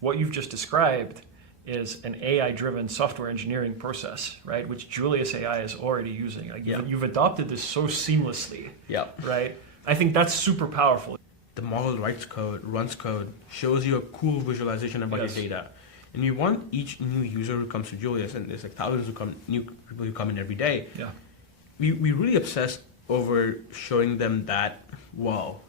What you've just described is an AI-driven software engineering process, right? Which Julius AI is already using. Like you've adopted this so seamlessly, right? I think that's super powerful. The model writes code, runs code, shows you a cool visualization about your data. And we want each new user who comes to Julius, and there's like thousands new people who come in every day. Yeah. We really obsess over showing them that wow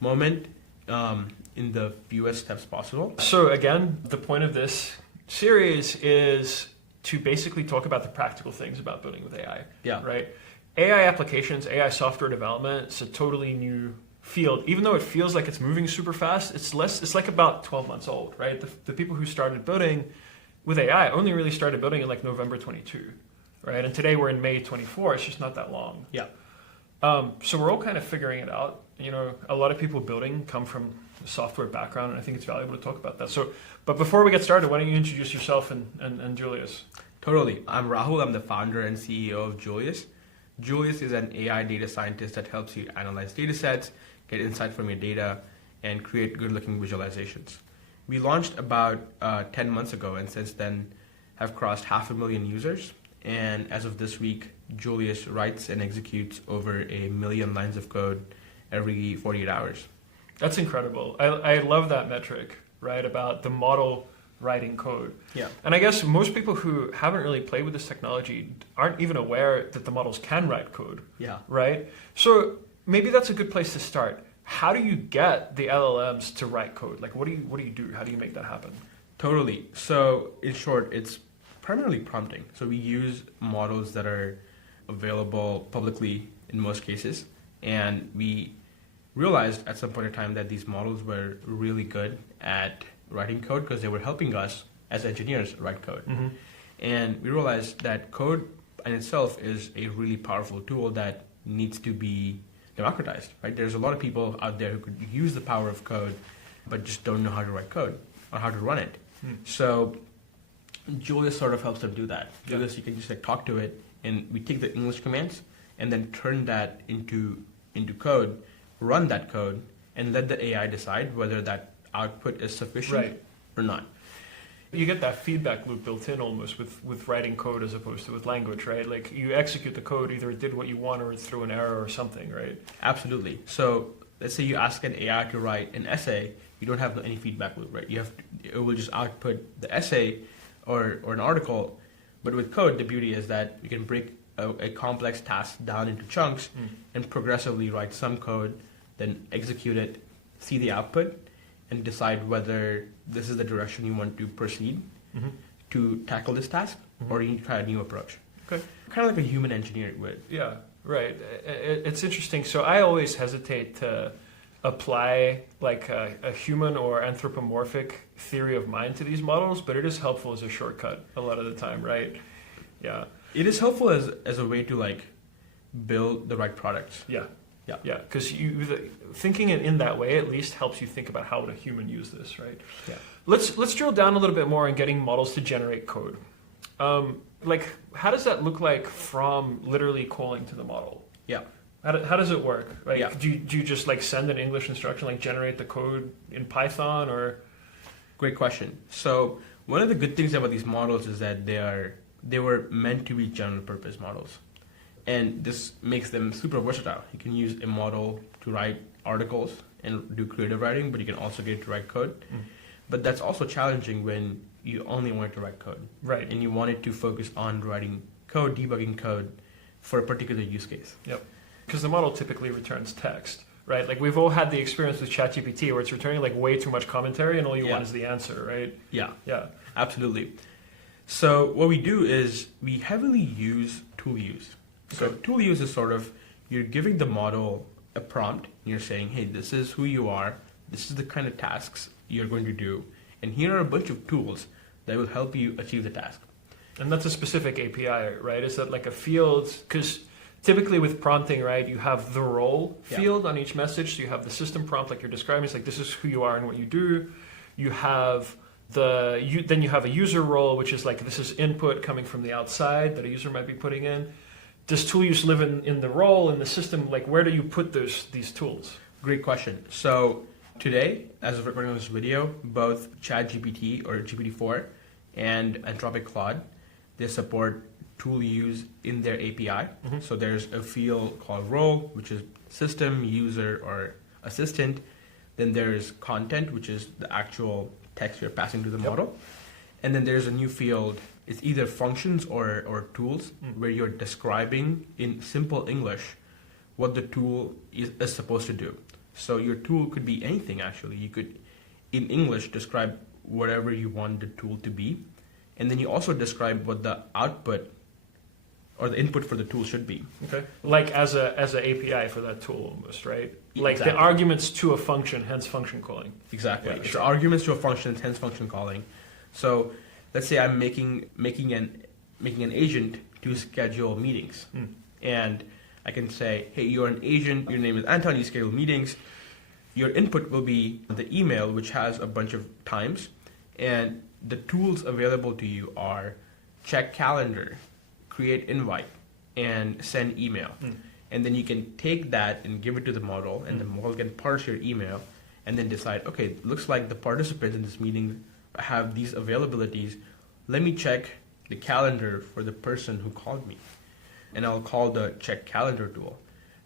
moment in the fewest steps possible. So again, the point of this series is to basically talk about the practical things about building with AI. Yeah. Right? AI applications, AI software development, it's a totally new field. Even though it feels like it's moving super fast, it's like about 12 months old, right? The people who started building with AI only really started building in like November 22, right? And today we're in May 24, it's just not that long. Yeah. So we're all kind of figuring it out. You know, a lot of people building come from a software background, and I think it's valuable to talk about that. So, but before we get started, why don't you introduce yourself and Julius? Totally. I'm Rahul. I'm the founder and CEO of Julius. Julius is an AI data scientist that helps you analyze data sets, get insight from your data, and create good-looking visualizations. We launched about 10 months ago, and since then have crossed 500,000 users. And as of this week, Julius writes and executes over 1 million lines of code every 48 hours. That's incredible. I love that metric, right, about the model writing code. Yeah. And I guess most people who haven't really played with this technology aren't even aware that the models can write code. Yeah. Right? So maybe that's a good place to start. How do you get the LLMs to write code? Like, what do you do? How do you make that happen? Totally. So in short, it's primarily prompting. So we use models that are available publicly in most cases, and we realized at some point in time that these models were really good at writing code because they were helping us as engineers write code. Mm-hmm. And we realized that code in itself is a really powerful tool that needs to be democratized, right? There's a lot of people out there who could use the power of code, but just don't know how to write code or how to run it. So Julius sort of helps them do that. Julius, you can just like talk to it, and we take the English commands and then turn that into code, run that code, and let the AI decide whether that output is sufficient or not. You get that feedback loop built in almost with writing code as opposed to with language, right? Like you execute the code, either it did what you want or it threw an error or something, right? Absolutely. So let's say you ask an AI to write an essay, you don't have any feedback loop, right? It will just output the essay or an article. But with code, the beauty is that you can break a complex task down into chunks and progressively write some code, then execute it, see the output, and decide whether this is the direction you want to proceed to tackle this task, or you need to try a new approach. Okay. Kind of like a human engineer would. Yeah, right. It's interesting. So I always hesitate to apply like a human or anthropomorphic theory of mind to these models, but it is helpful as a shortcut a lot of the time, right? Yeah. It is helpful as a way to like build the right products. Yeah. Because thinking it in that way at least helps you think about how would a human use this, right? Yeah. Let's drill down a little bit more in getting models to generate code. Like, how does that look like from literally calling to the model? Yeah. How does it work? Like, do you just like send an English instruction, like generate the code in Python, or? Great question. So one of the good things about these models is that they were meant to be general purpose models. And this makes them super versatile. You can use a model to write articles and do creative writing, but you can also get it to write code. But that's also challenging when you only want it to write code. Right. And you want it to focus on writing code, debugging code for a particular use case. Yep. Because the model typically returns text, right? Like we've all had the experience with ChatGPT where it's returning like way too much commentary and all you want is the answer, right? Yeah. Yeah. Absolutely. So what we do is we heavily use tool use. So tool use is sort of, you're giving the model a prompt, and you're saying, hey, this is who you are, this is the kind of tasks you're going to do, and here are a bunch of tools that will help you achieve the task. And that's a specific API, right? Is that like a field? Because typically with prompting, right, you have the role field on each message. So you have the system prompt like you're describing. It's like, this is who you are and what you do. You have then you have a user role, which is like, this is input coming from the outside that a user might be putting in. Does tool use live in the role, in the system? Like, where do you put these tools? Great question. So Today, as of recording this video, both ChatGPT or GPT-4 and Anthropic Claude, they support tool use in their API. So there's a field called role, which is system, user, or assistant. Then there's content, which is the actual text you're passing to the model. And then there's a new field, it's either functions or tools, where you're describing in simple English what the tool is supposed to do. So your tool could be anything, actually. You could, in English, describe whatever you want the tool to be. And then you also describe what the output or the input for the tool should be. Okay. Like as a API for that tool almost, right? Like Exactly. the arguments to a function, hence function calling. Exactly. Yeah, It's the arguments to a function, hence function calling. So let's say I'm making an agent to schedule meetings. And I can say, hey, you're an agent, your name is Anton, you schedule meetings. Your input will be the email, which has a bunch of times. And the tools available to you are check calendar, create invite, and send email. And then you can take that and give it to the model, and the model can parse your email and then decide, okay, it looks like the participants in this meeting have these availabilities. Let me check the calendar for the person who called me. And I'll call the check calendar tool.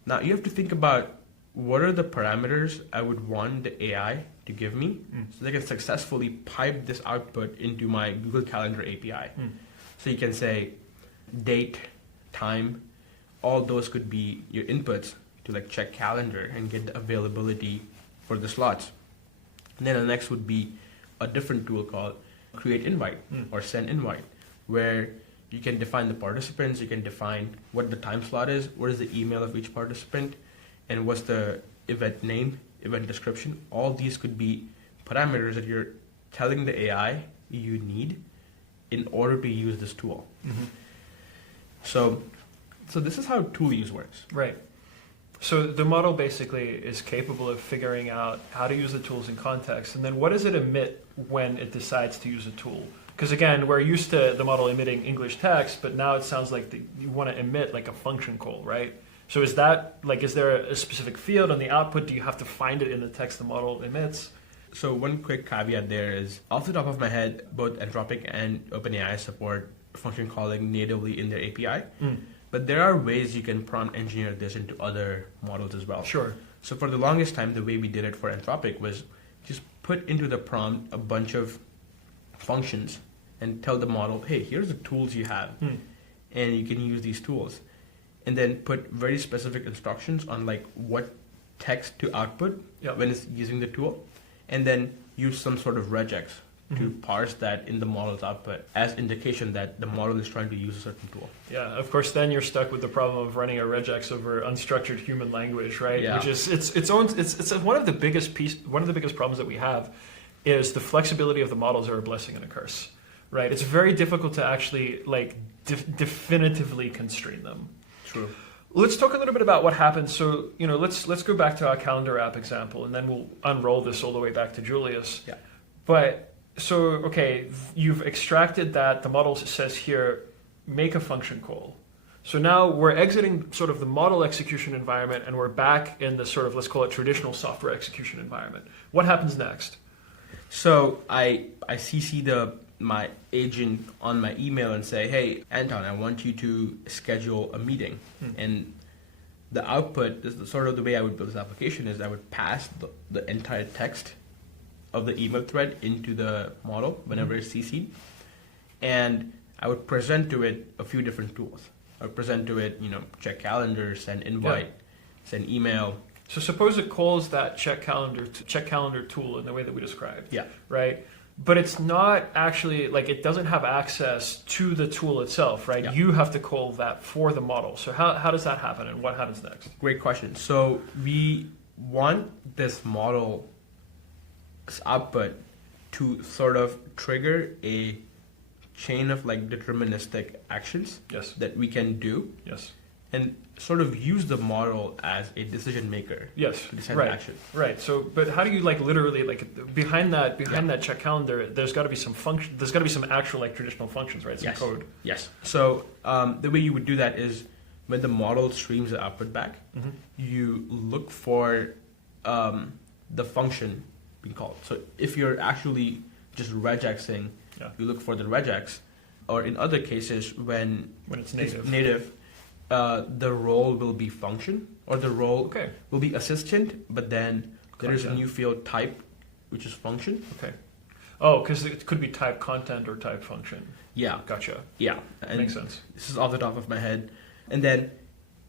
Now you have to think about what are the parameters I would want the AI to give me so they can successfully pipe this output into my Google Calendar API. So you can say date, time, all those could be your inputs to like check calendar and get the availability for the slots. And then the next would be a different tool called create invite or send invite, where you can define the participants, you can define what the time slot is, what is the email of each participant, and what's the event name, event description. All these could be parameters that you're telling the AI you need in order to use this tool. So this is how tool use works. Right. So the model basically is capable of figuring out how to use the tools in context, and then what does it emit when it decides to use a tool? Because again, we're used to the model emitting English text, but now it sounds like you want to emit like a function call, right? So is that like, is there a specific field on the output? Do you have to find it in the text the model emits? So one quick caveat there is, off the top of my head, both Anthropic and OpenAI support function calling natively in their API. But there are ways you can prompt engineer this into other models as well. Sure. So for the longest time, the way we did it for Anthropic was just put into the prompt a bunch of functions and tell the model, hey, here's the tools you have, and you can use these tools. And then put very specific instructions on like what text to output when it's using the tool, and then use some sort of regex to parse that in the model's output as indication that the model is trying to use a certain tool. Yeah, of course, then you're stuck with the problem of running a regex over unstructured human language, right? Yeah. Which is it's one of the biggest problems that we have is the flexibility of the models are a blessing and a curse, right? It's very difficult to actually like definitively constrain them. True. Let's talk a little bit about what happens. So, let's go back to our calendar app example, and then we'll unroll this all the way back to Julius. Yeah. But so, okay, you've extracted that. The model says here, make a function call. So now we're exiting sort of the model execution environment, and we're back in the sort of, let's call it traditional software execution environment. What happens next? So I CC my agent on my email and say, hey, Anton, I want you to schedule a meeting. And the output, is the sort of the way I would build this application is I would pass the entire text of the email thread into the model whenever it's CC'd. And I would present to it a few different tools. I would present to it, check calendar, send invite, send email. So suppose it calls that check calendar tool in the way that we described. Yeah. Right? But it's not actually, like, it doesn't have access to the tool itself, right? Yeah. You have to call that for the model. So how does that happen, and what happens next? Great question. So we want this model's output to sort of trigger a chain of like deterministic actions that we can do. Yes. And sort of use the model as a decision maker. Yes. To decide Right. action. Right. So, but how do you like literally like behind that check calendar? There's got to be some function. There's got to be some actual like traditional functions, right? Some code. Yes. So the way you would do that is when the model streams the output back, you look for the function being called. So if you're actually just regexing, you look for the regex, or in other cases when it's native, the role will be function, or the role Okay. will be assistant, but then there is a Content. new field type, which is function. Okay. Oh, because it could be type content or type function. Yeah, Gotcha. yeah. And Makes sense. this is off the top of my head. And then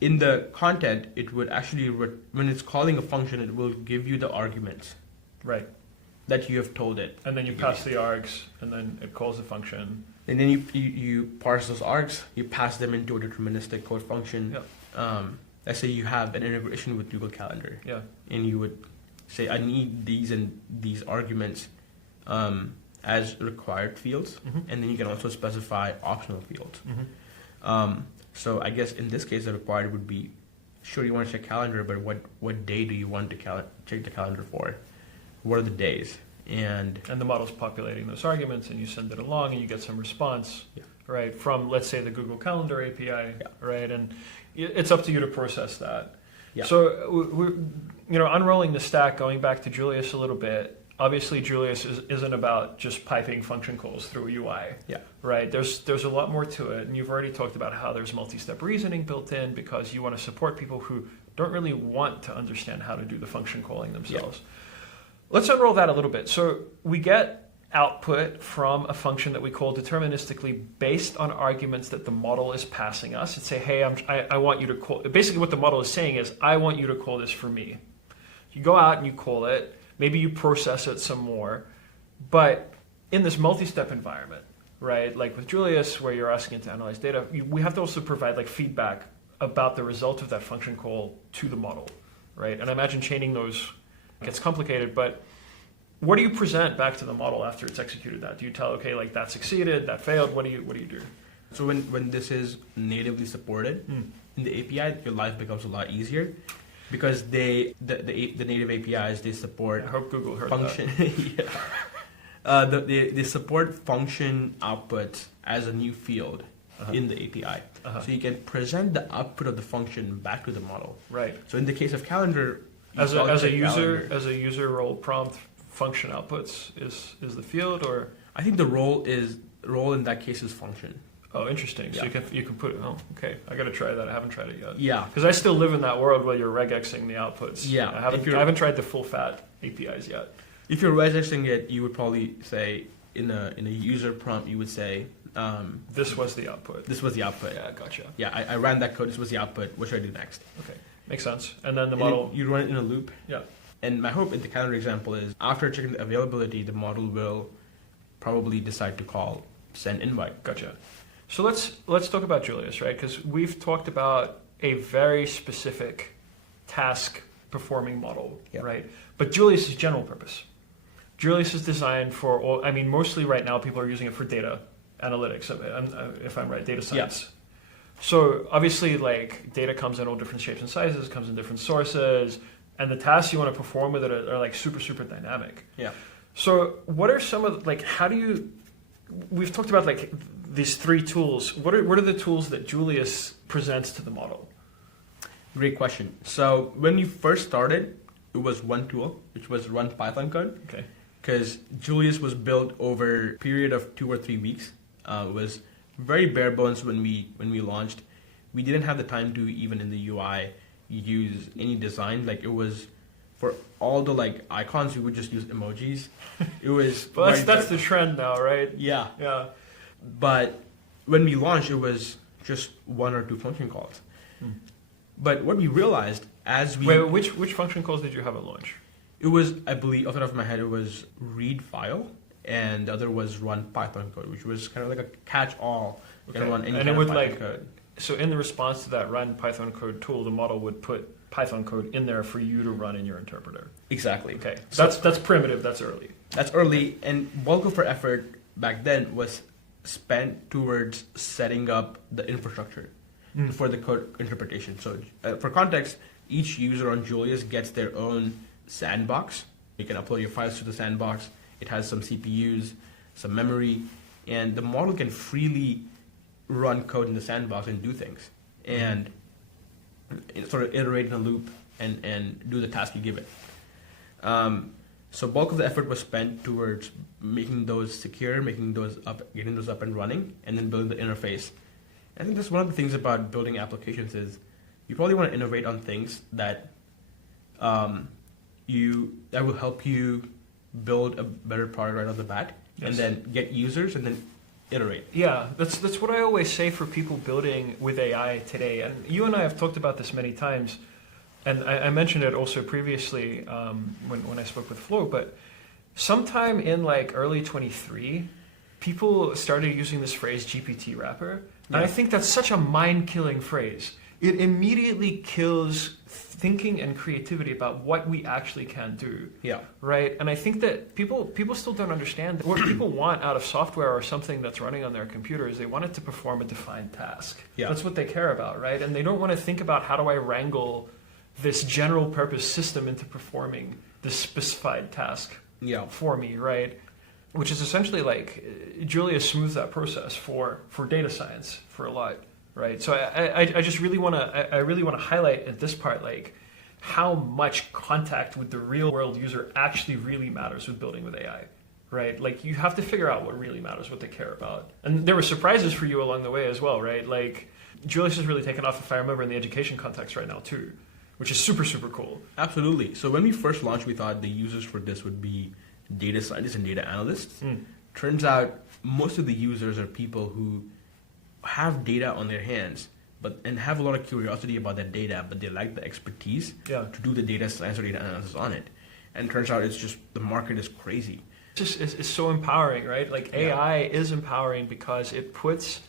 in the content, it would actually, when it's calling a function, it will give you the arguments Right. that you have told it. And then you pass the args, and then it calls the function. And then you parse those args, you pass them into a deterministic code function. Yeah. Let's say you have an integration with Google Calendar. Yeah. And you would say, I need these and these arguments as required fields. Mm-hmm. And then you can also specify optional fields. Mm-hmm. So I guess in this case, the required would be, sure, you want to check calendar, but what day do you want to check the calendar for? What are the days? And the model's populating those arguments, and you send it along, and you get some response, Yeah. right, from, let's say, the Google Calendar API, Yeah. right? And it's up to you to process that. Yeah. So, we're, unrolling the stack, going back to Julius a little bit, obviously Julius isn't about just piping function calls through a UI, yeah, right? There's a lot more to it, and you've already talked about how there's multi-step reasoning built in because you want to support people who don't really want to understand how to do the function calling themselves. Let's unroll that a little bit. So we get output from a function that we call deterministically based on arguments that the model is passing us. It's say, hey, I want you to call. Basically, what the model is saying is, I want you to call this for me. You go out and you call it. Maybe you process it some more, but in this multi-step environment, right? Like with Julius, where you're asking it to analyze data, we have to also provide like feedback about the result of that function call to the model, right? And I imagine chaining those gets complicated, but what do you present back to the model after it's executed that? Do you tell, okay, like that succeeded, that failed? What do you do? So when this is natively supported in the API, your life becomes a lot easier because the native APIs, they support I hope Google heard function. They support function outputs as a new field in the API. So you can present the output of the function back to the model. Right. So in the case of calendar, As a user role prompt function outputs is the field, or I think the role in that case is function. oh, interesting. So you can put okay. I got to try that. I haven't tried it yet. Yeah, Because I still live in that world where you're regexing the outputs. Yeah. I haven't tried the full fat APIs yet. if you're regexing it, you would probably say in a user prompt, you would say This was the output. this was the output. Yeah, gotcha. Yeah, I ran that code. This was the output. What should I do next? Okay, makes sense. And then the And model. then you run it in a loop. Yeah. And my hope in the calendar example is after checking the availability, the model will probably decide to call send invite. Gotcha. So let's talk about Julius, right? Because we've talked about a very specific task performing model, Yeah. right? But Julius is general purpose. Julius is designed for all. I mean, mostly right now people are using it for data analytics. If I'm right, data science. So obviously, like data comes in all different shapes and sizes, comes in different sources, and the tasks you want to perform with it are like super, super dynamic. Yeah. So what are some of like how do you? We've talked about like these three tools. What are the tools that Julius presents to the model? Great question. So when you first started, it was one tool, which was run Python code. Okay. Because Julius was built over a period of 2 or 3 weeks. It was very bare bones when we launched. We didn't have the time to even in the UI use any design. Like it was for all the like icons, we would just use emojis. It was. Well, that's the trend now, right? Yeah. Yeah. But when we launched, it was just 1 or 2 function calls. But what we realized as we Wait, which function calls did you have at launch? it was, I believe, off the top of my head, it was read file, and the other was run Python code, which was kind of like a catch-all. You can Okay. run any And kind it of would Python like code. so in the response to that run Python code tool, the model would put Python code in there for you to run in your interpreter. Exactly. Okay. So That's primitive. That's early. that's early, and bulk of our effort back then was spent towards setting up the infrastructure for the code interpretation. So for context, each user on Julius gets their own sandbox. You can upload your files to the sandbox. It has some CPUs, some memory, and the model can freely run code in the sandbox and do things, and sort of iterate in a loop and do the task you give it. So bulk of the effort was spent towards making those secure, getting those up and running, and then building the interface. I think that's one of the things about building applications is you probably want to innovate on things that that will help you build a better product right off the bat, and then get users, and then iterate. Yeah, that's what I always say for people building with AI today. And you and I have talked about this many times, and I mentioned it also previously when I spoke with Flo, but sometime in like early 23, people started using this phrase GPT wrapper. And I think that's such a mind-killing phrase. It immediately kills thinking and creativity about what we actually can do. Yeah. Right? And I think that people still don't understand that what people want out of software or something that's running on their computer is they want it to perform a defined task. Yeah. That's what they care about, right? And they don't want to think about how do I wrangle this general purpose system into performing this specified task for me, right? Which is essentially like Julius smooths that process for data science for a lot. Right, so I just really want to highlight at this part like how much contact with the real world user actually really matters with building with AI, right? Like you have to figure out what really matters, what they care about, and there were surprises for you along the way as well, right? Like Julius has really taken off, if I remember, in the education context right now too, which is super cool. Absolutely. So when we first launched, we thought the users for this would be data scientists and data analysts. Turns out most of the users are people who have data on their hands, and have a lot of curiosity about that data, but they lack the expertise to do the data science or data analysis on it. And it turns out it's just the market is crazy. It's so empowering, right? Like AI is empowering because it puts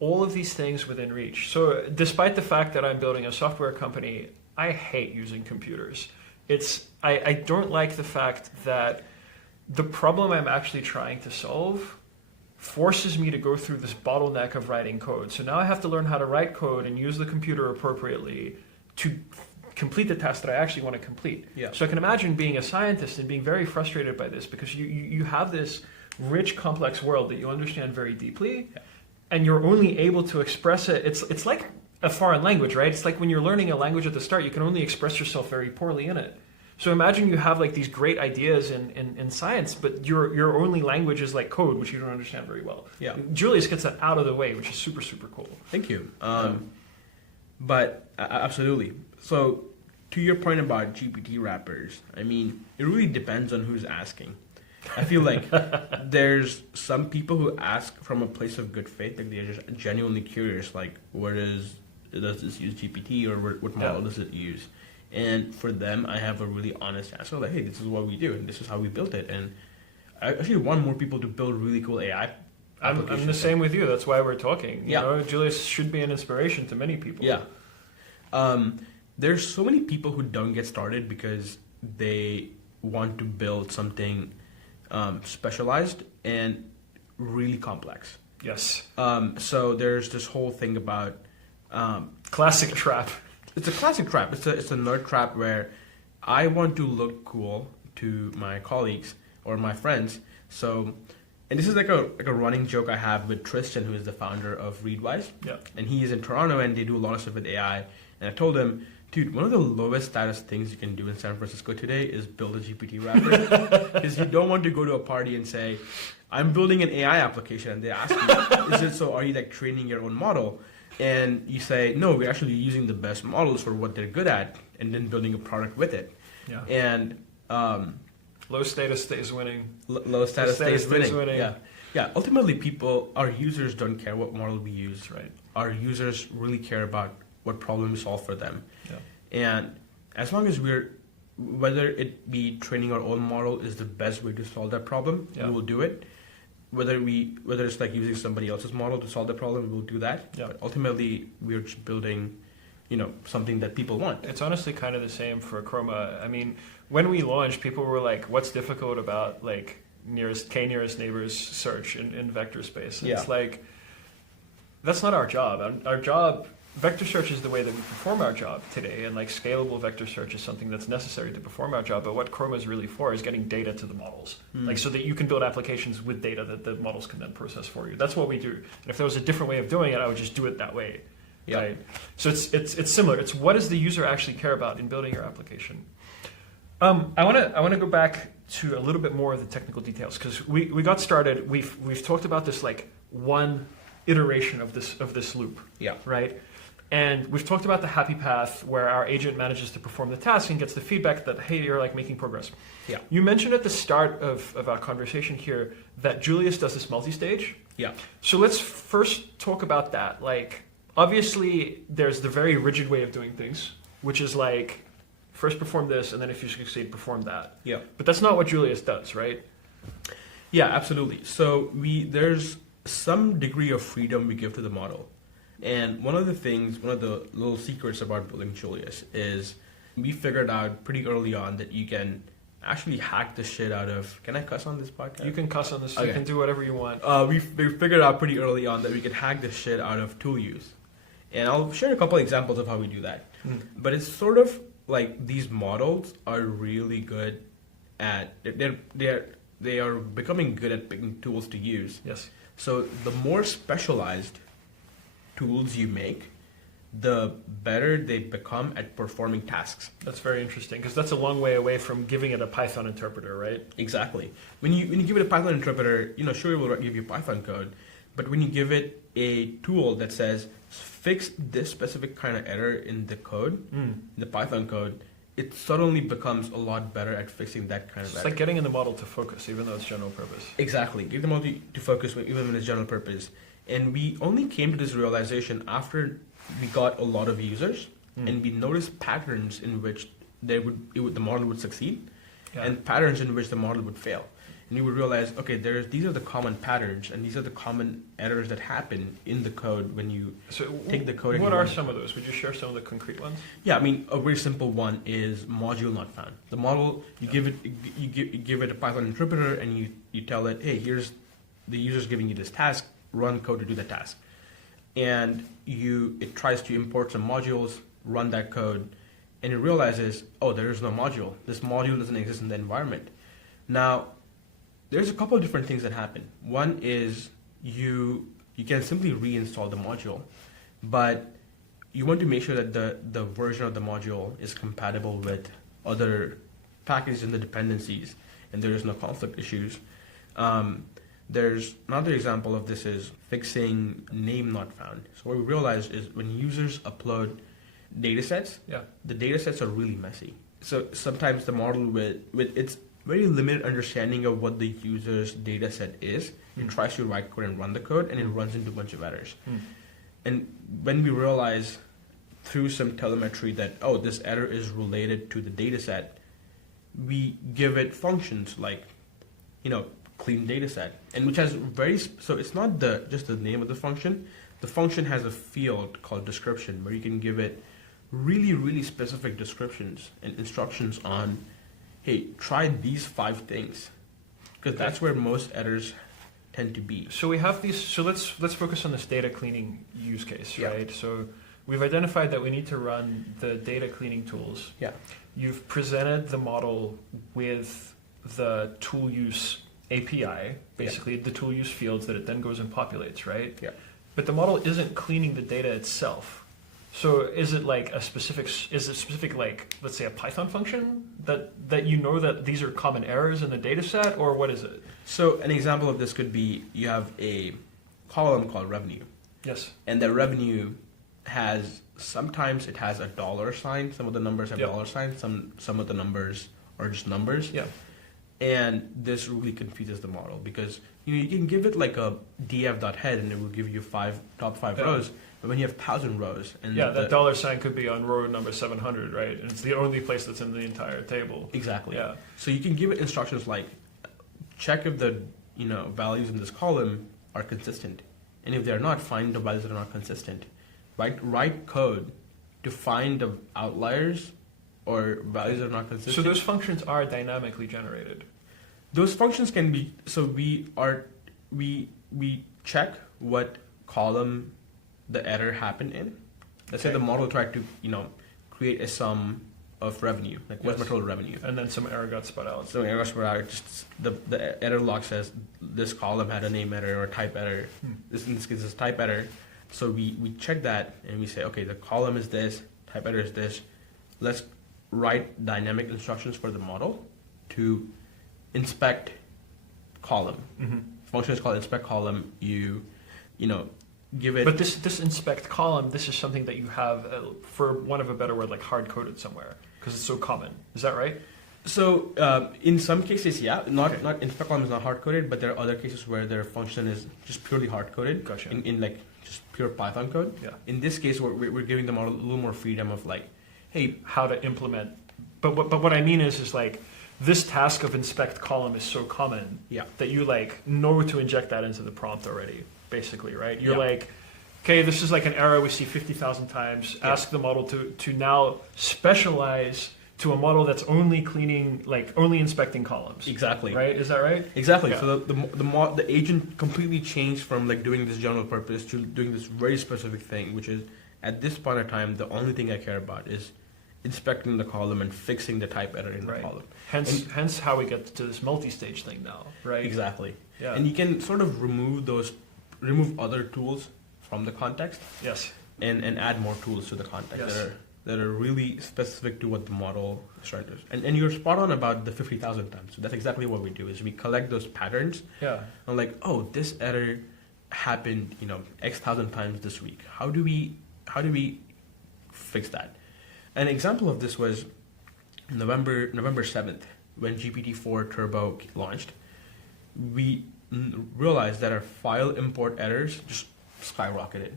all of these things within reach. So despite the fact that I'm building a software company, I hate using computers. I don't like the fact that the problem I'm actually trying to solve forces me to go through this bottleneck of writing code. So now I have to learn how to write code and use the computer appropriately to complete the task that I actually want to complete. Yeah. So I can imagine being a scientist and being very frustrated by this because you have this rich, complex world that you understand very deeply, and you're only able to express it. It's like a foreign language, right? It's like when you're learning a language at the start, you can only express yourself very poorly in it. So imagine you have like these great ideas in science, but your only language is like code, which you don't understand very well. Yeah. Julius gets that out of the way, which is super cool. Thank you. But absolutely. So to your point about GPT wrappers, I mean, it really depends on who's asking. I feel like there's some people who ask from a place of good faith, like they're just genuinely curious, like does this use GPT or what model does it use? And for them, I have a really honest answer, like, hey, this is what we do, and this is how we built it. And I actually want more people to build really cool AI applications. I'm the same with you. That's why we're talking. You know, Julius should be an inspiration to many people. Yeah. There's so many people who don't get started because they want to build something specialized and really complex. Yes. So there's this whole thing about... classic trap. It's a classic trap. It's a nerd trap where I want to look cool to my colleagues or my friends. So, and this is like a running joke I have with Tristan, who is the founder of Readwise. Yeah. And he is in Toronto, and they do a lot of stuff with AI. And I told him, dude, one of the lowest status things you can do in San Francisco today is build a GPT wrapper. Because you don't want to go to a party and say, I'm building an AI application. And they ask you, is it so? Are you like training your own model? And you say, no, we're actually using the best models for what they're good at and then building a product with it. Yeah. And low status stays winning. Low status stays winning. Yeah. Yeah. Ultimately, our users don't care what model we use. Right. Our users really care about what problem we solve for them. Yeah. And as long as whether it be training our own model is the best way to solve that problem, we will do it. Whether it's like using somebody else's model to solve the problem, we'll do that. Yeah. But ultimately, we're just building, something that people want. It's honestly kind of the same for Chroma. I mean, when we launched, people were like, "What's difficult about like nearest neighbors search in vector space?" And it's like, that's not our job. Our job. Vector search is the way that we perform our job today, and like scalable vector search is something that's necessary to perform our job. But what Chroma is really for is getting data to the models, like so that you can build applications with data that the models can then process for you. That's what we do. And if there was a different way of doing it, I would just do it that way. Yeah. Right? So it's similar. It's what does the user actually care about in building your application? I want to go back to a little bit more of the technical details because we got started. We've talked about this like one iteration of this loop. Yeah. Right. And we've talked about the happy path where our agent manages to perform the task and gets the feedback that, hey, you're like making progress. Yeah. You mentioned at the start of our conversation here that Julius does this multi-stage. Yeah. So let's first talk about that. Like, obviously, there's the very rigid way of doing things, which is like, first perform this, and then if you succeed, perform that. Yeah. But that's not what Julius does, right? Yeah, absolutely. So there's some degree of freedom we give to the model. And one of the little secrets about building Julius is we figured out pretty early on that you can actually hack the shit out of... Can I cuss on this podcast? You can cuss on this. Okay. You can do whatever you want. We figured out pretty early on that we could hack the shit out of tool use. And I'll share a couple examples of how we do that. But it's sort of like these models are really good at... They are becoming good at picking tools to use. Yes. So the more specialized tools you make, the better they become at performing tasks. That's very interesting because that's a long way away from giving it a Python interpreter, right? Exactly. When you give it a Python interpreter, sure it will give you Python code, but when you give it a tool that says fix this specific kind of error in the code, the Python code, it suddenly becomes a lot better at fixing that kind of error. It's like getting in the model to focus, even though it's general purpose. Exactly. Get the model to focus even when it's general purpose. And we only came to this realization after we got a lot of users and we noticed patterns in which the model would succeed and patterns in which the model would fail. And you would realize, okay, these are the common patterns and these are the common errors that happen in the code when you take the code. What are some of those? Would you share some of the concrete ones? Yeah, I mean, a very simple one is module not found. The model, you give it a Python interpreter and you tell it, hey, here's the user's giving you this task, run code to do the task. And it tries to import some modules, run that code, and it realizes, oh, there is no module. This module doesn't exist in the environment. Now, there's a couple of different things that happen. One is you can simply reinstall the module, but you want to make sure that the version of the module is compatible with other packages and the dependencies, and there is no conflict issues. There's another example of this is fixing name not found. So what we realized is when users upload datasets, the datasets are really messy. So sometimes the model with its very limited understanding of what the user's dataset is, it tries to write code and run the code, and it runs into a bunch of errors. And when we realize through some telemetry that, oh, this error is related to the dataset, we give it functions like, clean dataset, and which has so it's not just the name of the function. The function has a field called description where you can give it really, really specific descriptions and instructions on, hey, try these 5 things, because that's where most errors tend to be. So we have these. So let's focus on this data cleaning use case, right? So we've identified that we need to run the data cleaning tools. Yeah. You've presented the model with the tool use API, basically the tool use fields that it then goes and populates, right? Yeah. But the model isn't cleaning the data itself. So is it like specific like, let's say a Python function that that these are common errors in the data set, or what is it? So an example of this could be you have a column called revenue. Yes. And the revenue sometimes it has a dollar sign. Some of the numbers have dollar signs. Some of the numbers are just numbers. Yeah. And this really confuses the model because you can give it like a df.head and it will give you top five rows. But when you have 1,000 rows, and that dollar sign could be on row number 700, right? And it's the only place that's in the entire table. Exactly. Yeah. So you can give it instructions like, check if the values in this column are consistent, and if they're not, find the values that are not consistent. Write code to find the outliers or values that are not consistent. So those functions are dynamically generated. Those functions can be. So we check what column the error happened in. Let's say the model tried to create a sum of revenue, like what's my total revenue, and then some error got spit out. So error got spit out. Just the error log says this column had a name error or a type error. In this case, is type error. So we check that and we say, okay, the column is this, type error is this. Let's write dynamic instructions for the model to inspect column. Function is called inspect column. You know, give it. But this inspect column, this is something that you have, for want of a better word, like hard coded somewhere because it's so common. Is that right? So in some cases, yeah, not inspect column is not hard coded, but there are other cases where their function is just purely hard coded. Gotcha. In like just pure Python code. Yeah. In this case, we're giving the model a little more freedom of like, hey, how to implement. But what I mean is like this task of inspect column is so common that you like know to inject that into the prompt already, basically, right? You're like, okay, this is like an error we see 50,000 times. Ask the model to now specialize to a model that's only cleaning, like only inspecting columns. Exactly. Right? Is that right? Exactly. Yeah. So the agent completely changed from like doing this general purpose to doing this very specific thing, which is at this point in time, the only thing I care about is inspecting the column and fixing the type error in the column. Hence how we get to this multi-stage thing now, right? Exactly. Yeah. And you can sort of remove other tools from the context. Yes. And add more tools to the context that are really specific to what the model is trying to. And you're spot on about the 50,000 times. So that's exactly what we do is we collect those patterns. Yeah. And like, oh, this error happened, X thousand times this week. How do we fix that? An example of this was November 7th when GPT-4 Turbo launched. We realized that our file import errors just skyrocketed.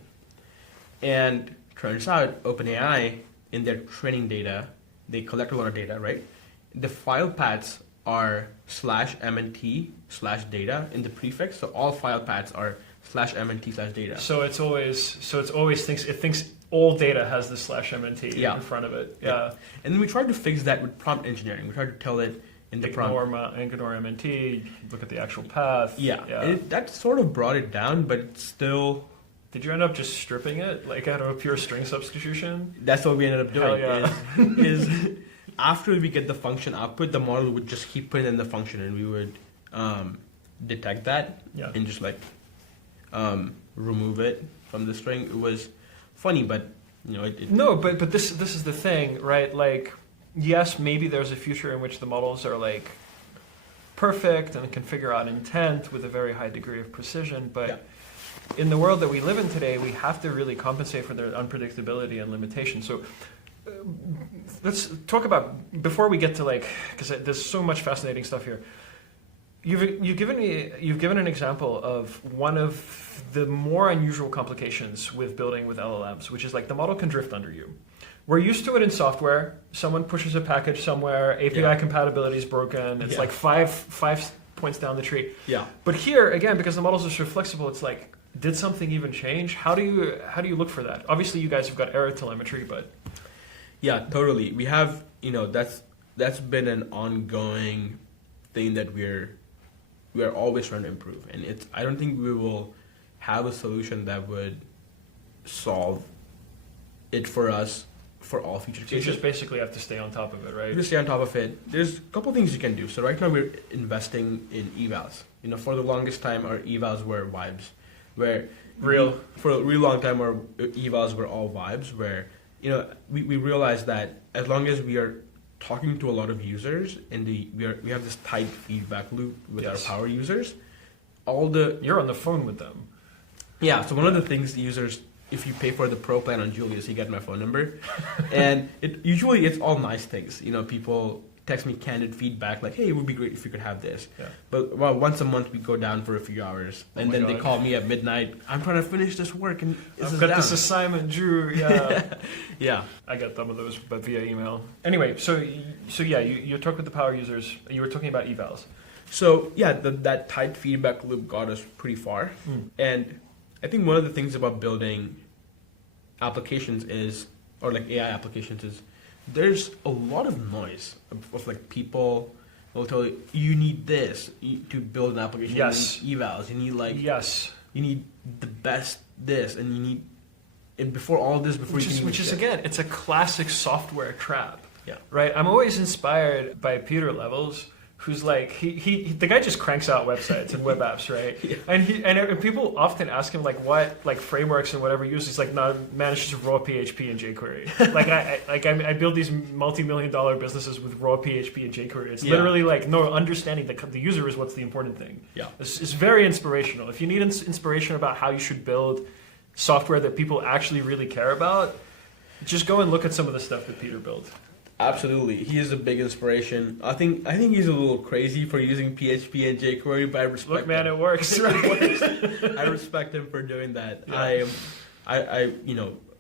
And turns out OpenAI, in their training data, they collect a lot of data, right? The file paths are /mnt/data in the prefix, so all file paths are /mnt/data. So it always thinks all data has the /mnt in front of it. Yeah. And then we tried to fix that with prompt engineering. We tried to tell it in the prompt. Ignore MNT, look at the actual path. Yeah. And that sort of brought it down, but it's still. Did you end up just stripping it, like out of a pure string substitution? That's what we ended up doing. Hell yeah. is after we get the function output, the model would just keep putting in the function, and we would detect that and just like remove it from the string. It was funny, but No, but this is the thing, right? Like, yes, maybe there's a future in which the models are like perfect and can figure out intent with a very high degree of precision, but in the world that we live in today, we have to really compensate for their unpredictability and limitation. So let's talk about, before we get to like, because there's so much fascinating stuff here. You've given an example of one of the more unusual complications with building with LLMs, which is like the model can drift under you. We're used to it in software. Someone pushes a package somewhere, API compatibility is broken. It's like five points down the tree. Yeah. But here, again, because the models are so flexible, it's like, did something even change? How do you look for that? Obviously, you guys have got error telemetry, but yeah, totally. We have that's been an ongoing thing that we are always trying to improve, and I don't think we will have a solution that would solve it for us for all future cases. So you just basically have to stay on top of it, right? You just stay on top of it. There's a couple things you can do. So right now we're investing in evals. For the longest time, our evals were vibes. For a real long time, our evals were all vibes, where we realized that as long as we are talking to a lot of users and we have this tight feedback loop with our power users, you're on the phone with them. Yeah, so one of the things the users, if you pay for the pro plan on Julius, you get my phone number, and usually it's all nice things. People text me candid feedback like, hey, it would be great if you could have this. Yeah. But once a month we go down for a few hours, and then they call me at midnight. I'm trying to finish this work, and I've got this assignment, Drew. Yeah. Yeah. I get some of those, but via email. Anyway, so yeah, you talk with the power users. You were talking about evals. So yeah, that tight feedback loop got us pretty far, and I think one of the things about building applications or like AI applications is, there's a lot of noise of like people will tell you, you need this to build an application. Yes. You need evals. You need you need the best this, and you need, and before all this, which is again, it's a classic software trap. Yeah. Right. I'm always inspired by Peter Levels, who's like the guy just cranks out websites and web apps, right? Yeah. And people often ask him like what like frameworks and whatever he uses. He's like, no, man, it's just raw PHP and jQuery. I build these multi-million-dollar businesses with raw PHP and jQuery. It's literally like no understanding the user is what's the important thing. Yeah, it's very inspirational. If you need inspiration about how you should build software that people actually really care about, just go and look at some of the stuff that Peter built. Absolutely, he is a big inspiration. I think he's a little crazy for using PHP and jQuery, but I respect. Look, man, it works. Right? It works. I respect him for doing that. Yeah. I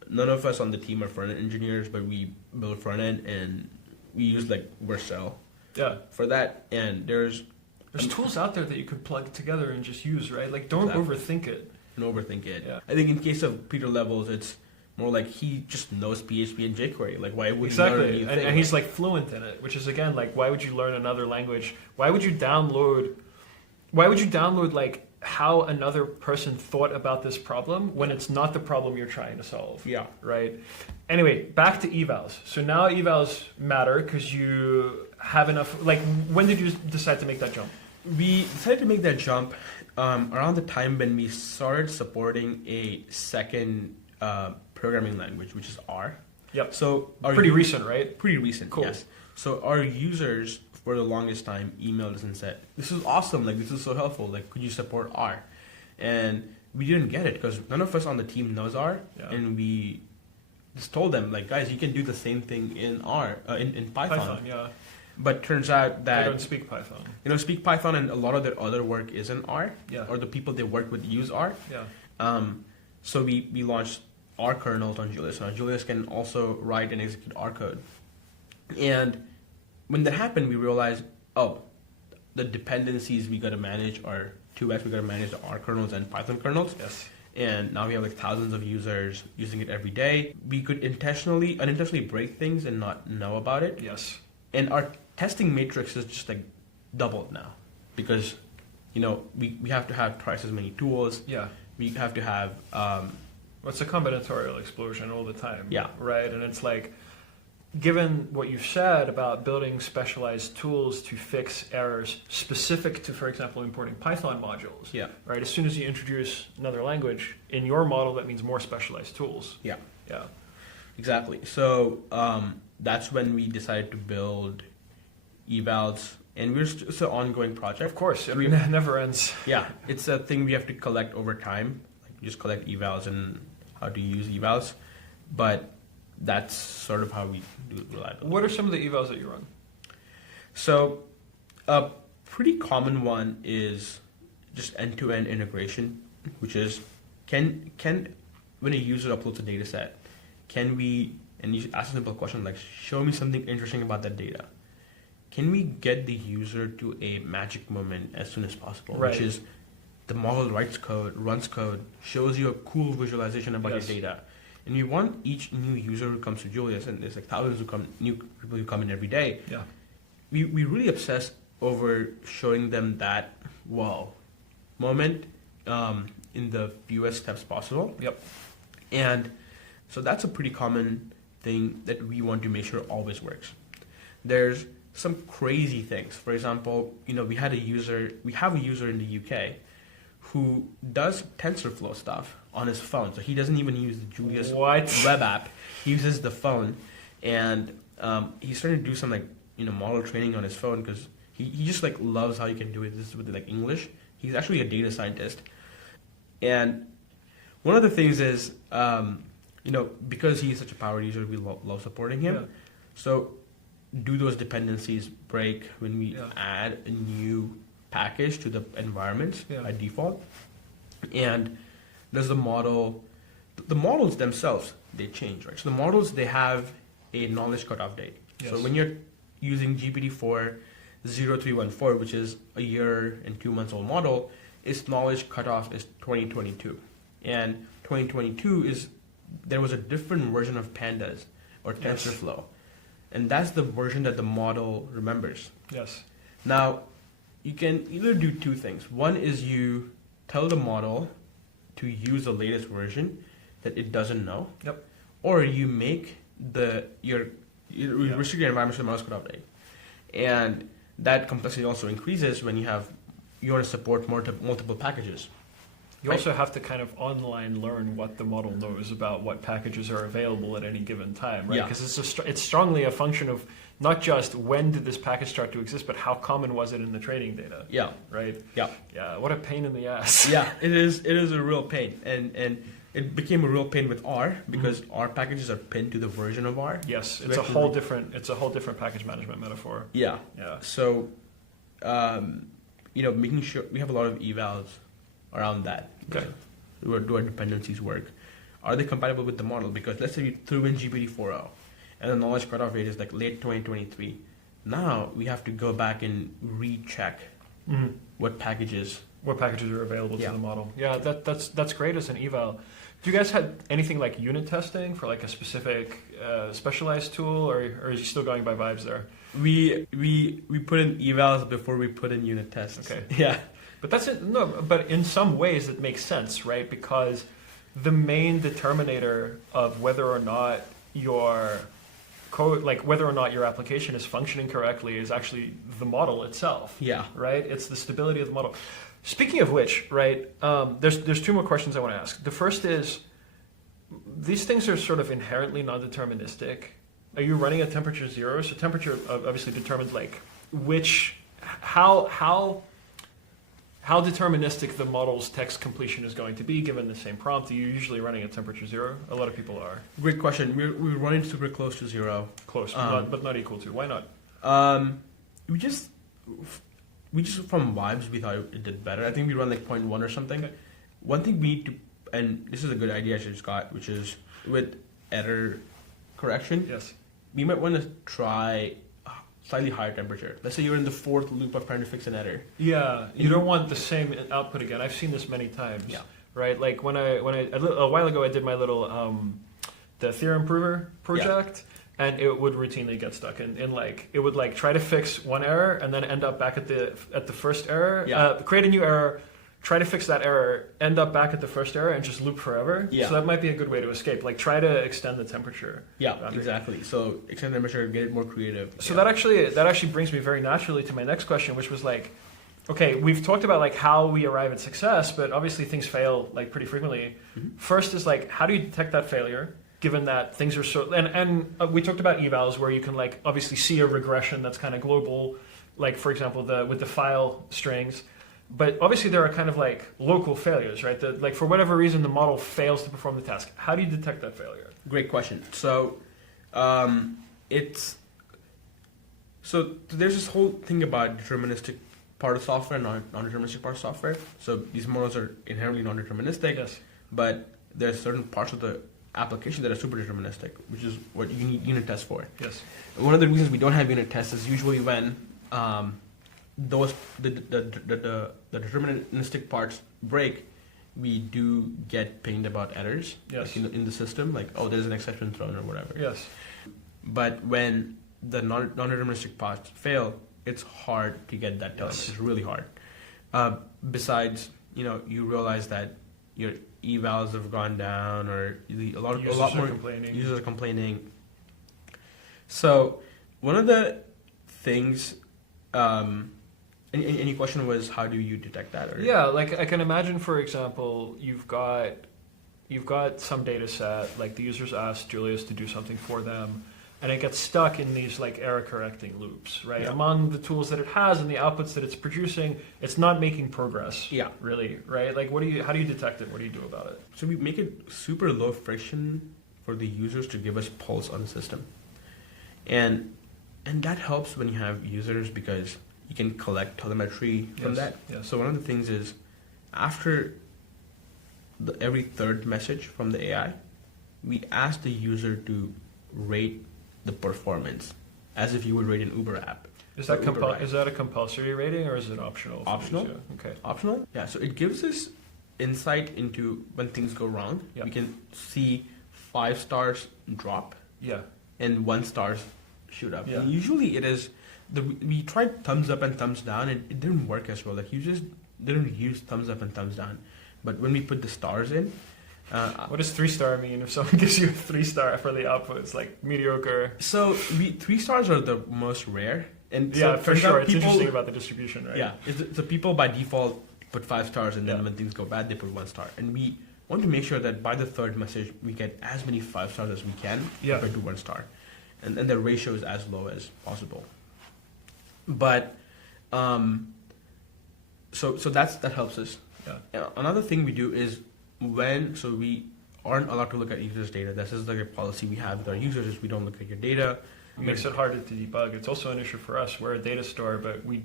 none of us on the team are front end engineers, but we build front end and we use like Vercel. Yeah. For that, and there's tools out there that you could plug together and just use, right? Like, don't overthink it. Don't overthink it. Yeah. I think in case of Peter Levels, it's more like he just knows PHP and jQuerry. Like, why would he learn anything? And he's like fluent in it, which is again like, why would you learn another language? Why would you download like how another person thought about this problem when it's not the problem you're trying to solve? Yeah. Right. Anyway, back to evals. So now evals matter because you have enough. Like, when did you decide to make that jump? We decided to make that jump around the time when we started supporting a second programming language, which is R. Yep. So pretty recent, right? Pretty recent. Cool. Yes. So our users for the longest time emailed us and said, "This is awesome! Like, this is so helpful! Like, could you support R?" And we didn't get it because none of us on the team knows R, and we just told them, like, guys, you can do the same thing in R in Python. Yeah. But turns out that they don't speak Python. You know, speak Python, and a lot of their other work is in R. Yeah. Or the people they work with use R. Yeah. So we launched R kernels on Julius. Now Julius can also write and execute R code. And when that happened, we realized, the dependencies we got to manage are 2x. We got to manage the R kernels and Python kernels. Yes. And now we have like thousands of users using it every day. We could unintentionally break things and not know about it. Yes. And our testing matrix is just like doubled now because, we have to have twice as many tools. Yeah. We have to have. It's a combinatorial explosion all the time. Yeah. Right. And it's like, given what you've said about building specialized tools to fix errors specific to, for example, importing Python modules. Yeah. Right. As soon as you introduce another language in your model, that means more specialized tools. Yeah. Yeah. Exactly. So that's when we decided to build evals, and it's an ongoing project. Of course. I mean, it never ends. Yeah. It's a thing we have to collect over time. Like, we just collect evals and how to use evals, but that's sort of how we do reliability. What are some of the evals that you run? So a pretty common one is just end-to-end integration, which is can when a user uploads a data set, can we, and you ask a simple question like, show me something interesting about that data. Can we get the user to a magic moment as soon as possible, right. Which is the model writes code, runs code, shows you a cool visualization about your data. And we want each new user who comes to Julius, and there's like thousands new people who come in every day. Yeah. We really obsess over showing them that wow moment in the fewest steps possible. Yep. And so that's a pretty common thing that we want to make sure always works. There's some crazy things. For example, we have a user in the UK who does TensorFlow stuff on his phone. So he doesn't even use the Julius web app. He uses the phone, and he's starting to do some model training on his phone because he just loves how you can do it. This is with English. He's actually a data scientist, and one of the things is because he's such a power user, we love supporting him. Yeah. So do those dependencies break when we add a new package to the environment by default? And does the models themselves, they change, right? So the models, they have a knowledge cutoff date. Yes. So when you're using GPT-4 0314, which is a year and 2 months old model, its knowledge cutoff is 2022. And 2022 there was a different version of Pandas or TensorFlow. And that's the version that the model remembers. Yes. Now, you can either do two things. One is you tell the model to use the latest version that it doesn't know. Yep. Or you make you restrict your environment to the mouse code update. And that complexity also increases when you want to support multiple packages. You also have to kind of online learn what the model knows about what packages are available at any given time, right? Yeah. Because it's strongly a function of not just when did this package start to exist, but how common was it in the training data? Yeah. Right? Yeah. Yeah, what a pain in the ass. Yeah, it is a real pain. And it became a real pain with R because R packages are pinned to the version of R. Yes, So it's a whole different package management metaphor. Yeah. Yeah. So, making sure we have a lot of evals around that. Okay. Do our dependencies work? Are they compatible with the model? Because let's say you threw in GPT 4.0 and the knowledge cutoff rate is like late 2023. Now we have to go back and recheck what packages are available Yeah. to the model. Yeah, that's great as an eval. Do you guys have anything like unit testing for like a specific specialized tool, or is you still going by vibes there? We put in evals before we put in unit tests. Okay. Yeah. But that's it. No, but in some ways it makes sense, right? Because the main determinator of whether or not your code, like whether or not your application is functioning correctly, is actually the model itself. Yeah. Right. It's the stability of the model. Speaking of which, right? There's two more questions I want to ask. The first is, these things are sort of inherently non-deterministic. Are you running at temperature 0? So temperature obviously determines like how deterministic the model's text completion is going to be given the same prompt. Are you usually running at temperature 0? A lot of people are. Great question. We're running super close to 0. Close, but not equal to. Why not? We just from vibes we thought it did better. I think we run like 0.1 or something. Okay. One thing we need to, and this is a good idea I just got, which is with error correction. Yes. We might want to try slightly higher temperature. Let's say you're in the 4th loop of trying to fix an error. Yeah, you don't want the same output again. I've seen this many times. Yeah. Right. Like when a while ago I did my little the theorem prover project. Yeah. And it would routinely get stuck in like it would like try to fix one error and then end up back at the first error. Yeah. Create a new error, try to fix that error, end up back at the first error, and just loop forever. Yeah. So that might be a good way to escape. Like try to extend the temperature. Yeah, exactly. So extend the temperature, get it more creative. So that actually brings me very naturally to my next question, which was like, okay, we've talked about like how we arrive at success, but obviously things fail like pretty frequently. Mm-hmm. First is like, how do you detect that failure? Given that things are so, and we talked about evals where you can like obviously see a regression that's kind of global, like for example with the file strings, but obviously there are kind of like local failures, right? That like for whatever reason the model fails to perform the task. How do you detect that failure? Great question. So there's this whole thing about deterministic part of software and non-deterministic part of software. So these models are inherently non-deterministic, yes, but there's certain parts of the application that are super deterministic, which is what you need unit tests for. Yes. One of the reasons we don't have unit tests is usually when the deterministic parts break, we do get pinged about errors. Yes. Like in the system, like there's an exception thrown or whatever. Yes. But when the non-deterministic parts fail, it's hard to get that done. Yes. It's really hard. Besides, you realize that your evals have gone down, or a lot more users are complaining. So one of the things, any question was, how do you detect that? Or? Yeah, like I can imagine, for example, you've got some data set, like the users asked Julius to do something for them, and it gets stuck in these like error correcting loops, right? Yeah. Among the tools that it has and the outputs that it's producing, it's not making progress. Yeah. Really, right? Like how do you detect it? What do you do about it? So we make it super low friction for the users to give us pulse on the system. And that helps when you have users because you can collect telemetry from that. Yes. So one of the things is after every third message from the AI, we ask the user to rate the performance as if you would rate an Uber app. Is that a compulsory rating or is it optional? Optional. Okay. Optional? Yeah, so it gives us insight into when things go wrong. Yeah. We can see 5 stars drop. Yeah. And 1 stars shoot up. Yeah. And usually it is, we tried thumbs up and thumbs down and it didn't work as well. Like users didn't use thumbs up and thumbs down. But when we put the stars in, what does 3-star mean? If someone gives you a 3-star for the output, it's like mediocre. So 3 stars are the most rare, And Yeah, so for sure. It's interesting about the distribution, right? Yeah, so people by default put 5 stars, and then Yeah. when things go bad, they put 1 star. And we want to make sure that by the third message, we get as many 5 stars as we can Yeah. compared to 1 star, and the ratio is as low as possible. But so that helps us. Yeah. Another thing we do is we aren't allowed to look at users' data. This is like a policy we have with our users: is we don't look at your data. It makes it harder to debug. It's also an issue for us. We're a data store, but we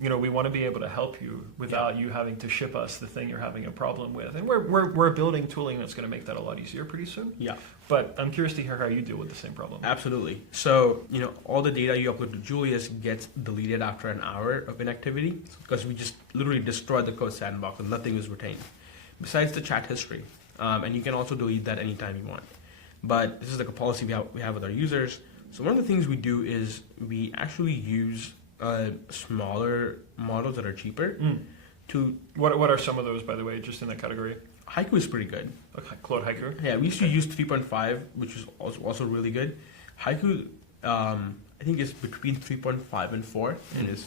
want to be able to help you without you having to ship us the thing you're having a problem with. And we're building tooling that's going to make that a lot easier pretty soon. Yeah. But I'm curious to hear how you deal with the same problem. Absolutely. So, all the data you upload to Julius gets deleted after an hour of inactivity because we just literally destroyed the code sandbox and nothing is retained besides the chat history. And you can also delete that anytime you want. But this is like a policy we have with our users. So one of the things we do is we actually use smaller models that are cheaper. To what are some of those, by the way, just in that category? Haiku is pretty good. Okay, Claude Haiku. Yeah, we used to use 3.5, which is also really good. Haiku, I think is between 3.5 and 4, and is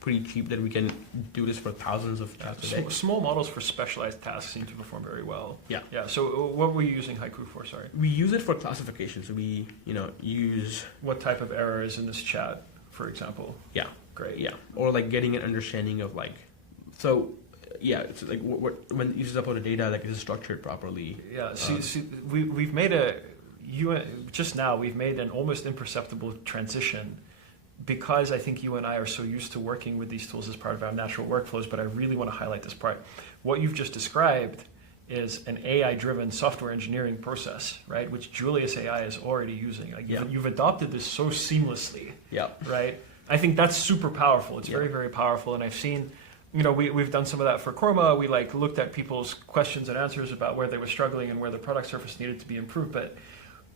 pretty cheap that we can do this for thousands of tasks a day. Small models for specialized tasks seem to perform very well. Yeah. Yeah. So what were you using Haiku for? Sorry. We use it for classification. So we use what type of error is in this chat, for example. Yeah. Great. Yeah. Or like getting an understanding of yeah, it's like when users upload data, like is it structured properly? Yeah. We've made we've made an almost imperceptible transition because I think you and I are so used to working with these tools as part of our natural workflows. But I really want to highlight this part. What you've just described is an AI-driven software engineering process, right? Which Julius AI is already using. Like you've adopted this so seamlessly. Yeah. Right. I think that's super powerful. It's very, very powerful. And I've seen, we've done some of that for Korma. We looked at people's questions and answers about where they were struggling and where the product surface needed to be improved. But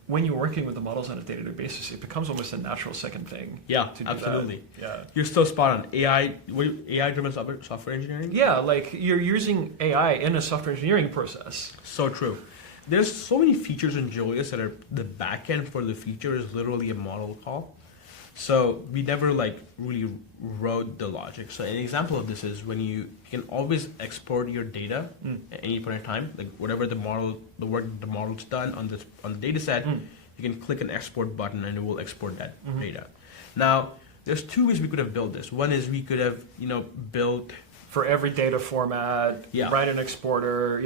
when you're working with the models on a day-to-day basis, it becomes almost a natural second thing. Yeah, to do absolutely. That. Yeah. You're still spot on. AI-driven software engineering? Yeah, like you're using AI in a software engineering process. So true. There's so many features in Julius that are the backend for the feature is literally a model call. So we never really wrote the logic. So an example of this is when you can always export your data at any point in time, like whatever the work the model's done on the data set, you can click an export button and it will export that data. Now, there's 2 ways we could have built this. One is we could have, built for every data format, write an exporter,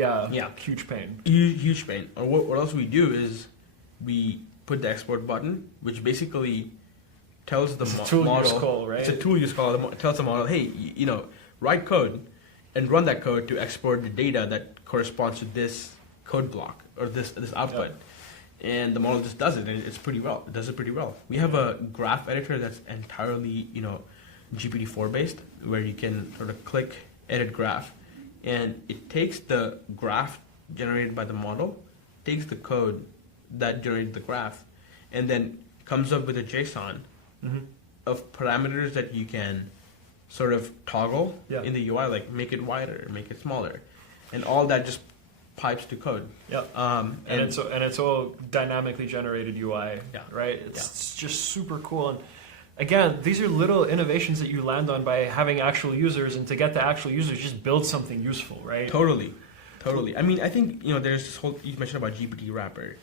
huge pain. Huge pain. Or what else we do is we put the export button, which basically tells the model, right? It's a tool you call. It tells the model, hey, write code and run that code to export the data that corresponds to this code block or this output. Yep. And the model just does it, and it does it pretty well. We have a graph editor that's entirely, GPT-4 based, where you can sort of click edit graph, and it takes the graph generated by the model, takes the code that generated the graph, and then comes up with a JSON of parameters that you can sort of toggle in the UI, like make it wider, make it smaller, and all that just pipes to code. Yeah. And it's all dynamically generated UI. Yeah. Right. It's just super cool. And again, these are little innovations that you land on by having actual users, and to get the actual users, just build something useful, right? Totally. I mean, I think there's this whole you mentioned about GPT wrapper.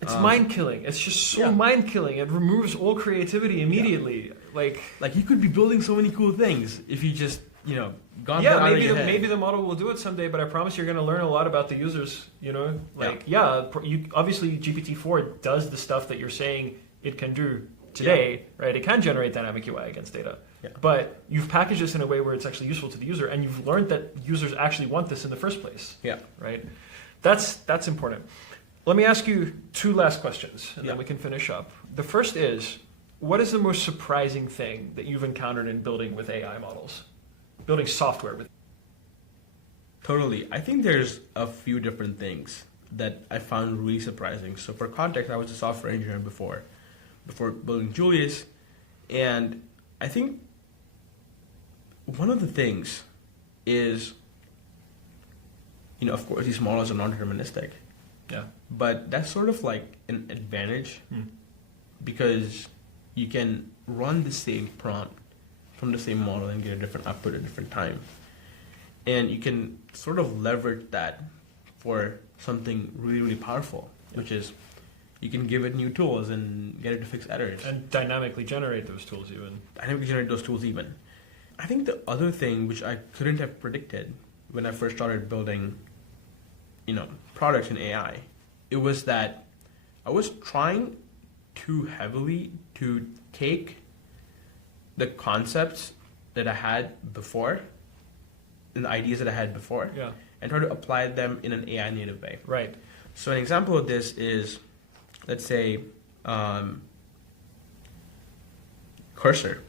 It's mind killing. It's just so mind killing. It removes all creativity immediately. Yeah. Like you could be building so many cool things if you just gone that out of your head. Maybe the model will do it someday, but I promise you're going to learn a lot about the users. Obviously GPT-4 does the stuff that you're saying it can do today, right? It can generate dynamic UI against data. Yeah. But you've packaged this in a way where it's actually useful to the user, and you've learned that users actually want this in the first place. Yeah. Right? That's important. Let me ask you 2 last questions, and then we can finish up. The first is, what is the most surprising thing that you've encountered in building with AI models? Building software with. Totally. I think there's a few different things that I found really surprising. So for context, I was a software engineer before building Julius, and I think one of the things is, of course, these models are non-deterministic. Yeah. But that's sort of like an advantage because you can run the same prompt from the same model and get a different output at a different time. And you can sort of leverage that for something really, really powerful, which is you can give it new tools and get it to fix errors. And dynamically generate those tools even. I think the other thing which I couldn't have predicted when I first started building, products in AI, it was that I was trying too heavily to take the concepts that I had before and the ideas that I had before and try to apply them in an AI native way. Right. So an example of this is, let's say, cursor.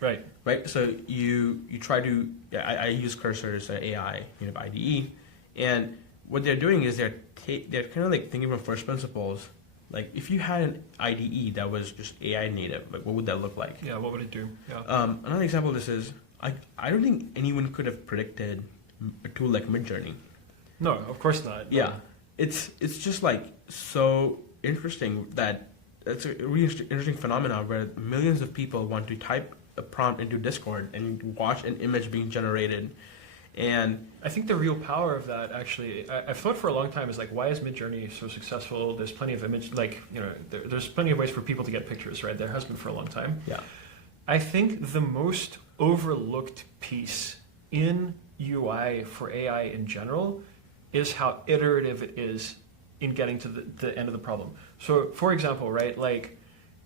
Right. Right. So you try to. I use Cursor as an AI IDE, and what they're doing is they're kind of like thinking from first principles. Like if you had an IDE that was just AI native, like what would that look like? Yeah. What would it do? Yeah. Another example of this is I don't think anyone could have predicted a tool like Midjourney. No, of course not. Yeah. It's just like so interesting that it's a really interesting phenomenon where millions of people want to type a prompt into Discord and watch an image being generated. And I think the real power of that, actually, I've thought for a long time, is like, why is Midjourney so successful? There's plenty of there's plenty of ways for people to get pictures, right? There has been for a long time. Yeah. I think the most overlooked piece in UI for AI in general is how iterative it is in getting to the end of the problem. So, for example, right, like,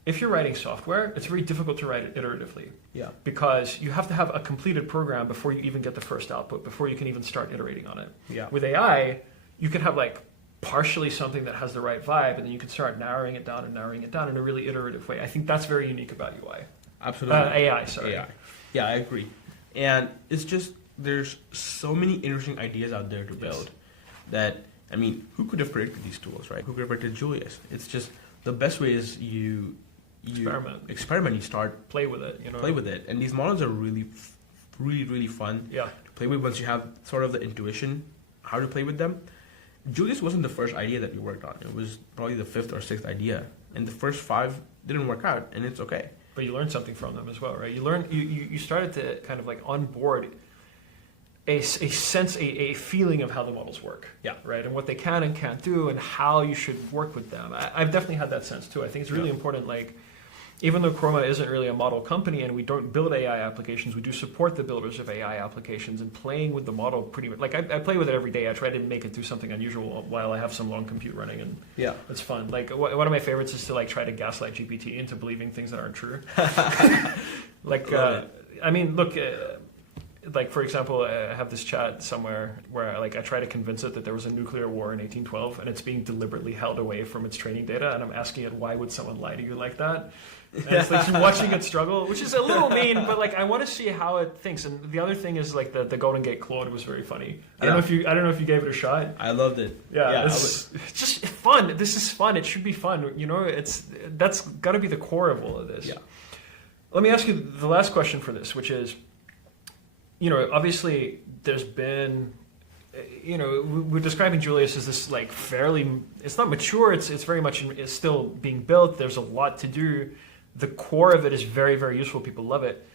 if you're writing software, it's very difficult to write it iteratively. Yeah. Because you have to have a completed program before you even get the first output, before you can even start iterating on it. Yeah. With AI, you can have like partially something that has the right vibe, and then you can start narrowing it down in a really iterative way. I think that's very unique about UI. Absolutely. AI, sorry. AI. Yeah, I agree. And it's just, there's so many interesting ideas out there to build that, I mean, who could have predicted these tools, right? Who could have predicted Julius? It's just, the best way is you experiment, you start play with it, play with it, and these models are really fun to play with once you have sort of the intuition how to play with them. Julius wasn't the first idea that we worked on. It was probably the 5th or 6th idea, and the first 5 didn't work out, and it's okay. But you learned something from them as well, right? You started to kind of like onboard a sense, a feeling of how the models work, right, and what they can and can't do, and how you should work with them. I've definitely had that sense too. I think it's really important. Like, even though Chroma isn't really a model company and we don't build AI applications, we do support the builders of AI applications, and playing with the model pretty much. Like, I play with it every day. I try to make it do something unusual while I have some long compute running, and it's fun. Like, one of my favorites is to like try to gaslight GPT into believing things that aren't true. Like, I mean, look. Like, for example, I have this chat somewhere where I try to convince it that there was a nuclear war in 1812 and it's being deliberately held away from its training data, and I'm asking it, why would someone lie to you like that? And it's like watching it struggle, which is a little mean, but like I want to see how it thinks. And the other thing is like the Golden Gate Claude was very funny. I don't know if you gave it a shot. I loved it. It's just fun. This is fun. It should be fun. That's got to be the core of all of this. Yeah. Let me ask you the last question for this, which is, obviously there's been, we're describing Julius as this like fairly, it's not mature, it's very much, it's still being built. There's a lot to do. The core of it is very, very useful. People love it,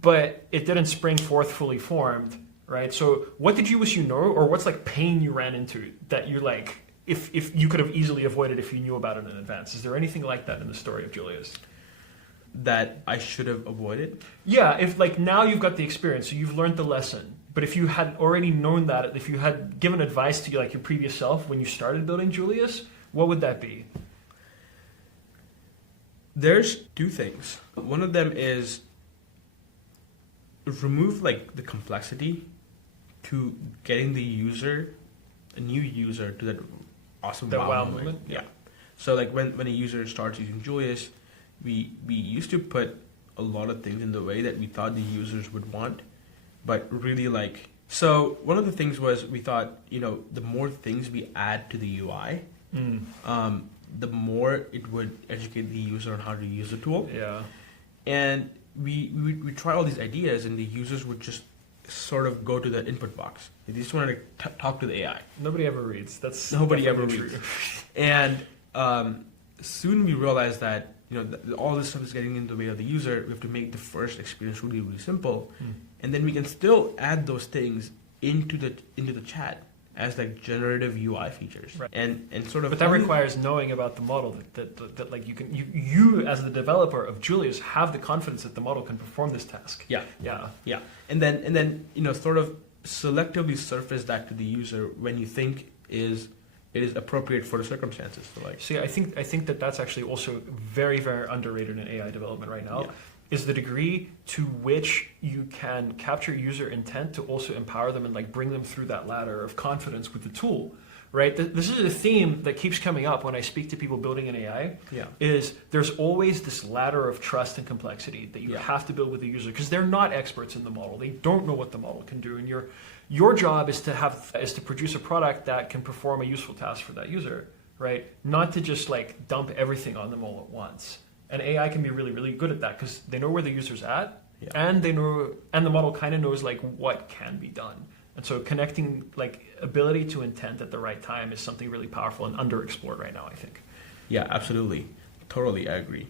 but it didn't spring forth fully formed, right? So what did you wish you know, or what's like pain you ran into that you like, if you could have easily avoided if you knew about it in advance? Is there anything like that in the story of Julius? That I should have avoided? Yeah, if like now you've got the experience, so you've learned the lesson. But if you had already known that, if you had given advice to like your previous self when you started building Julius, what would that be? There's 2 things. One of them is remove like the complexity to getting a new user to that awesome wow moment. Yeah. So like when a user starts using Julius, we used to put a lot of things in the way that we thought the users would want, but really like, so one of the things was we thought, the more things we add to the UI, the more it would educate the user on how to use the tool. Yeah. And we try all these ideas, and the users would just sort of go to the input box. They just wanted to talk to the AI. Nobody ever reads. That's nobody ever true. reads. And soon we realized that all this stuff is getting in the way of the user. We have to make the first experience really, really simple, and then we can still add those things into the chat as like generative UI features, right. and sort of. But that requires knowing about the model that like you as the developer of Julius have the confidence that the model can perform this task. Yeah, yeah, and then sort of selectively surface that to the user when you think it is appropriate for the circumstances. So like, see, I think that's actually also very, very underrated in AI development right now. Yeah. Is the degree to which you can capture user intent to also empower them and like bring them through that ladder of confidence with the tool, right? This is a theme that keeps coming up when I speak to people building an AI. Yeah. Is there's always this ladder of trust and complexity that you have to build with the user because they're not experts in the model. They don't know what the model can do, and your job is to produce a product that can perform a useful task for that user, right? Not to just like dump everything on them all at once. And AI can be really, really good at that because they know where the user's at, and they know, and the model kind of knows like what can be done. And so connecting like ability to intent at the right time is something really powerful and underexplored right now, I think. Yeah, absolutely, totally, I agree.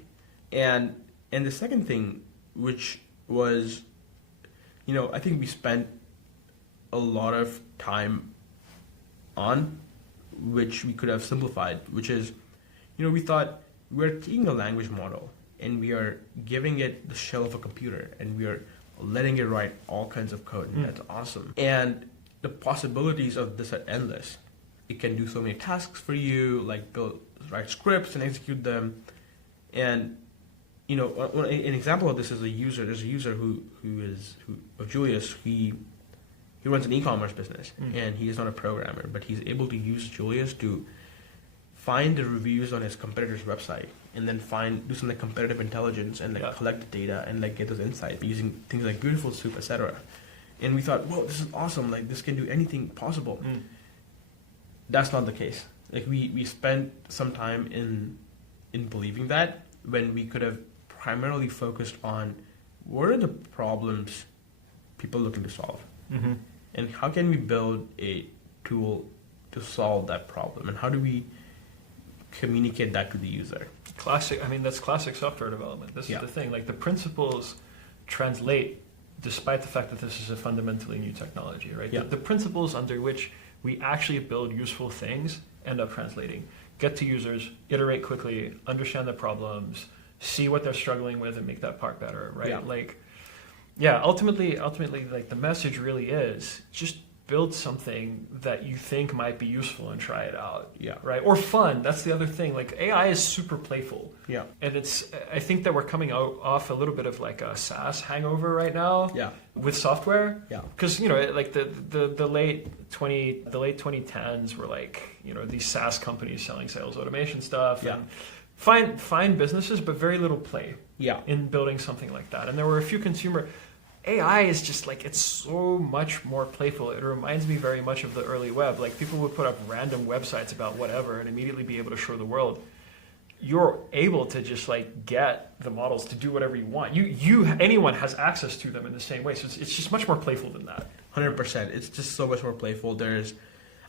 And the second thing, which was, I think we spent a lot of time on, which we could have simplified, which is, we thought, we're taking a language model and we are giving it the shell of a computer and we are letting it write all kinds of code. And that's awesome. And the possibilities of this are endless. It can do so many tasks for you, like write scripts and execute them. And, an example of this is a user. There's a user who of Julius. He runs an e-commerce business and he is not a programmer, but he's able to use Julius to find the reviews on his competitor's website and then do some like competitive intelligence and like collect the data and like get those insights using things like Beautiful Soup, etc. And we thought, whoa, this is awesome! Like this can do anything possible. That's not the case. Like we spent some time in believing that when we could have primarily focused on what are the problems people are looking to solve, and how can we build a tool to solve that problem, and how do we communicate that to the user. That's classic software development. This is the thing. Like the principles translate despite the fact that this is a fundamentally new technology, right? The principles under which we actually build useful things end up translating. Get to users, iterate quickly, understand the problems, see what they're struggling with and make that part better, right? Ultimately, like the message really is just build something that you think might be useful and try it out. Right? Or fun. That's the other thing. Like AI is super playful. And I think that we're coming off a little bit of like a SaaS hangover right now. With software. Because like the late 2010s were like, these SaaS companies selling sales automation stuff. And fine businesses, but very little play. In building something like that. And there were a few consumer AI is just like, it's so much more playful. It reminds me very much of the early web. Like people would put up random websites about whatever and immediately be able to show the world. You're able to just like get the models to do whatever you want. Anyone has access to them in the same way. So it's just much more playful than that. 100%. It's just so much more playful.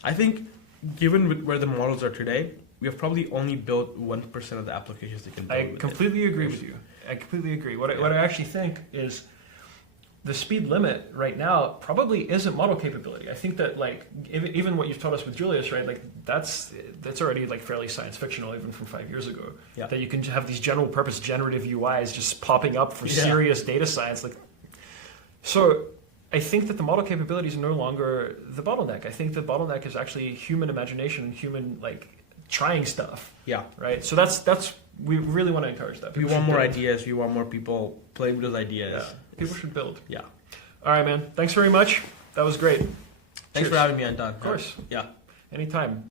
I think, given where the models are today, we have probably only built 1% of the applications that can build. I completely agree with you. I completely agree. What I actually think is, the speed limit right now probably isn't model capability. I think that like even what you've taught us with Julius, right? Like that's already like fairly science fictional even from 5 years ago. That you can have these general purpose generative UIs just popping up for serious data science. So I think that the model capabilities are no longer the bottleneck. I think the bottleneck is actually human imagination and human like trying stuff. Right. So that's we really want to encourage that. We want more ideas. We want more people playing with those ideas. People should build. Yeah. All right, man. Thanks very much. That was great. Thanks for having me, Anton. Of course. Yeah. Anytime.